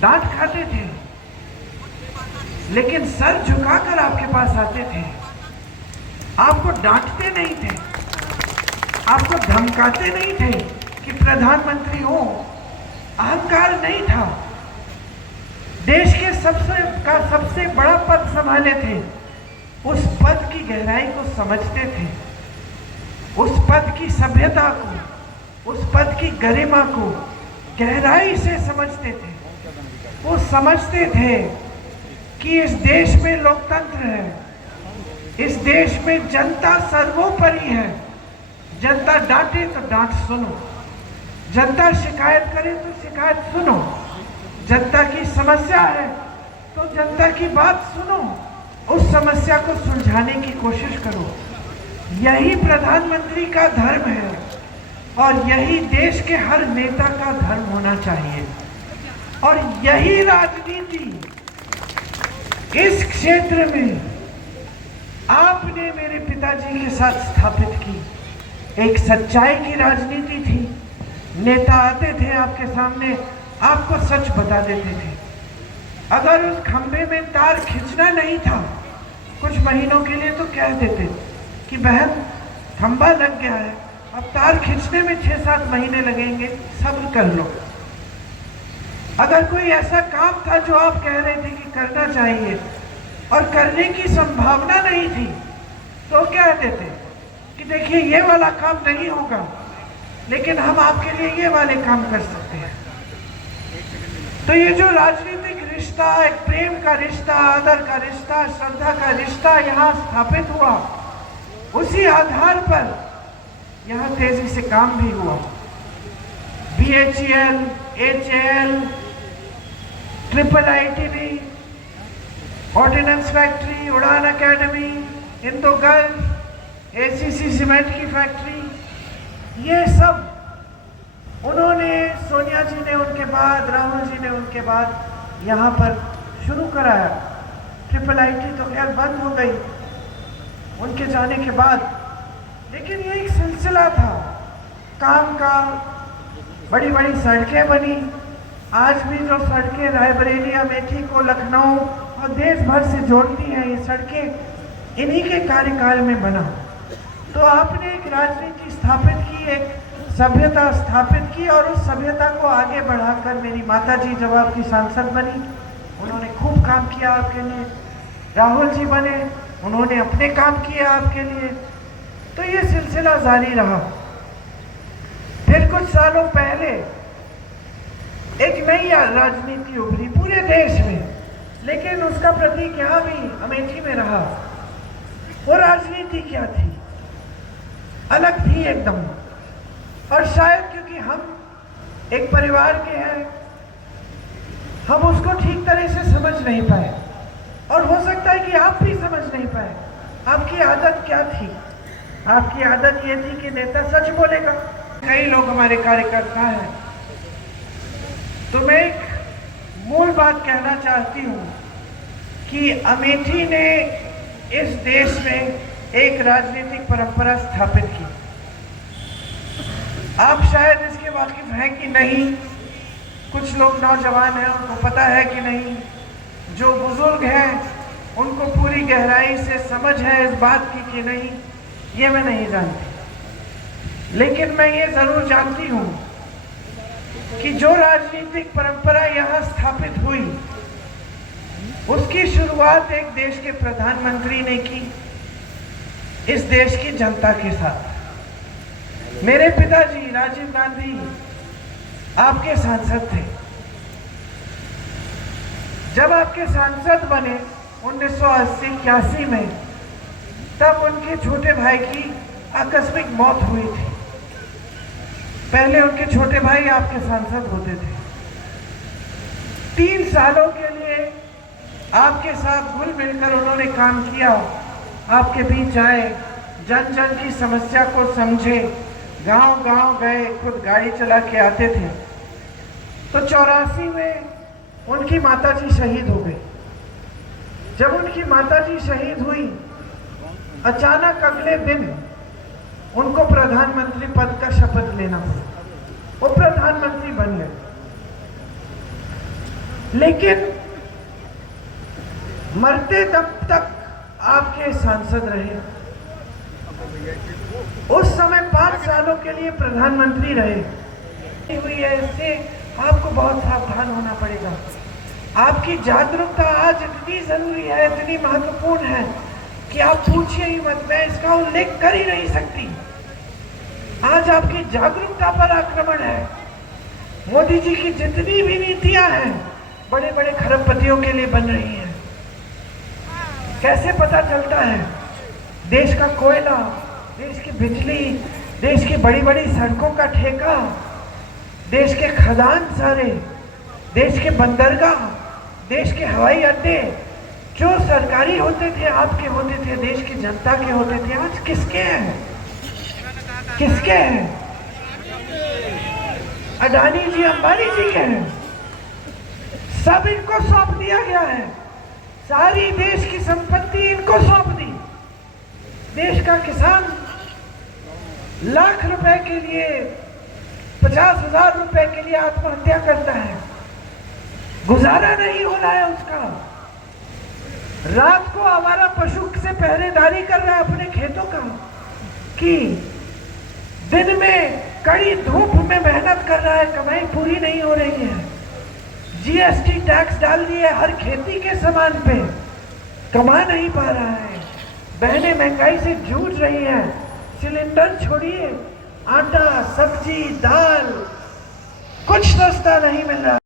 डांट खाते थे, लेकिन सर झुकाकर आपके पास आते थे। आपको डांटते नहीं थे, आपको धमकाते नहीं थे कि प्रधानमंत्री हो। अहंकार नहीं था। देश के सबसे बड़ा पद संभाले थे। उस पद की गहराई को समझते थे, उस पद की सभ्यता को, उस पद की गरिमा को गहराई से समझते थे। वो समझते थे कि इस देश में लोकतंत्र है, इस देश में जनता सर्वोपरि है। जनता डांटे तो डांट सुनो, जनता शिकायत करे तो शिकायत सुनो, जनता की समस्या है तो जनता की बात सुनो, उस समस्या को सुलझाने की कोशिश करो। यही प्रधानमंत्री का धर्म है और यही देश के हर नेता का धर्म होना चाहिए। और यही राजनीति इस क्षेत्र में आपने मेरे पिताजी के साथ स्थापित की। एक सच्चाई की राजनीति थी। नेता आते थे आपके सामने, आपको सच बता देते थे। अगर उस खंभे में तार खींचना नहीं था कुछ महीनों के लिए, तो कह देते कि बहन खंभा लग गया है, अब तार खींचने में 6-7 महीने लगेंगे, सब्र कर लो। अगर कोई ऐसा काम था जो आप कह रहे थे कि करना चाहिए और करने की संभावना नहीं थी, तो कह देते कि देखिए ये वाला काम नहीं होगा, लेकिन हम आपके लिए ये वाले काम कर सकते हैं। तो ये जो राजनीतिक रिश्ता, एक प्रेम का रिश्ता, आदर का रिश्ता, श्रद्धा का रिश्ता यहाँ स्थापित हुआ, उसी आधार पर यहाँ तेजी से काम भी हुआ। BHEL, HAL, IIIT, ordnance factory, उड़ान अकेडमी, इंदो गर्ल, ACC सीमेंट की फैक्ट्री, ये सब उन्होंने, सोनिया जी ने उनके बाद, राहुल जी ने उनके बाद यहाँ पर शुरू कराया। IIIT तो खैर बंद हो गई उनके जाने के बाद, लेकिन ये एक सिलसिला था काम का। बड़ी बड़ी सड़कें बनी। आज भी जो सड़कें रायबरेली, अमेठी को लखनऊ और देश भर से जोड़ती हैं, ये सड़कें इन्हीं के कार्यकाल में बना। तो आपने एक राजनीति स्थापित की, एक सभ्यता स्थापित की, और उस सभ्यता को आगे बढ़ाकर मेरी माताजी जब आपकी सांसद बनी, उन्होंने खूब काम किया आपके लिए। राहुल जी बने, उन्होंने अपने काम किए आपके लिए। तो ये सिलसिला जारी रहा। फिर कुछ सालों पहले एक नई राजनीति उभरी पूरे देश में, लेकिन उसका प्रतीक यहाँ भी अमेठी में रहा। वो राजनीति क्या थी? अलग थी एकदम। और शायद क्योंकि हम एक परिवार के हैं, हम उसको ठीक तरह से समझ नहीं पाए, और हो सकता है कि आप भी समझ नहीं पाए। आपकी आदत क्या थी? आपकी आदत ये थी कि नेता सच बोलेगा। कई लोग हमारे कार्यकर्ता हैं, तो मैं एक मूल बात कहना चाहती हूँ कि अमेठी ने इस देश में एक राजनीतिक परंपरा स्थापित की। आप शायद इसके वाकिफ हैं कि नहीं, कुछ लोग नौजवान हैं उनको पता है कि नहीं, जो बुजुर्ग हैं उनको पूरी गहराई से समझ है इस बात की कि नहीं, ये मैं नहीं जानती। लेकिन मैं ये जरूर जानती हूँ कि जो राजनीतिक परंपरा यहाँ स्थापित हुई, उसकी शुरुआत एक देश के प्रधानमंत्री ने की, इस देश की जनता के साथ। मेरे पिताजी राजीव गांधी आपके सांसद थे। जब आपके सांसद बने 1980-81 में, तब उनके छोटे भाई की आकस्मिक मौत हुई थी। पहले उनके छोटे भाई आपके सांसद होते थे। 3 सालों के लिए आपके साथ घुल मिलकर उन्होंने काम किया। आपके बीच आए, जन जन की समस्या को समझे, गांव गांव गए, खुद गाड़ी चला के आते थे। तो 84 में उनकी माताजी शहीद हो गई। जब उनकी माताजी शहीद हुई, अचानक अगले दिन उनको प्रधानमंत्री पद का शपथ लेना पड़ा। वो प्रधानमंत्री बन गए। लेकिन मरते दम तक आपके सांसद रहे। उस समय 5 सालों के लिए प्रधानमंत्री रहे। हुई है, इससे आपको बहुत सावधान होना पड़ेगा। आपकी जागरूकता आज इतनी जरूरी है, इतनी महत्वपूर्ण है कि आप पूछिए ही मत, मैं इसका उल्लेख कर ही नहीं सकती। आज आपकी जागरूकता पर आक्रमण है। मोदी जी की जितनी भी नीतियां हैं बड़े बड़े खरबपतियों के लिए बन रही हैं। कैसे पता चलता है? देश का कोयला, देश की बिजली, देश की बड़ी बड़ी सड़कों का ठेका, देश के खदान सारे, देश के बंदरगाह, देश के हवाई अड्डे जो सरकारी होते थे, आपके होते थे, देश की जनता के होते थे, आज किसके हैं? किसके हैं? अडानी जी, अंबानी जी के हैं। सब इनको सौंप दिया गया है। सारी देश की संपत्ति इनको सौंप दी। देश का किसान लाख रुपए के लिए, 50,000 रुपए के लिए आत्महत्या करता है, गुजारा नहीं हो रहा है उसका। रात को आवारा पशु से पहरेदारी कर रहा है अपने खेतों का, कि दिन में कड़ी धूप में मेहनत कर रहा है, कमाई पूरी नहीं हो रही है। जीएसटी टैक्स डाल दिए हर खेती के सामान पे, कमा नहीं पा रहा है। बहनें महंगाई से जूझ रही हैं। सिलेंडर छोड़िए, आटा, सब्जी, दाल कुछ सस्ता नहीं मिल रहा।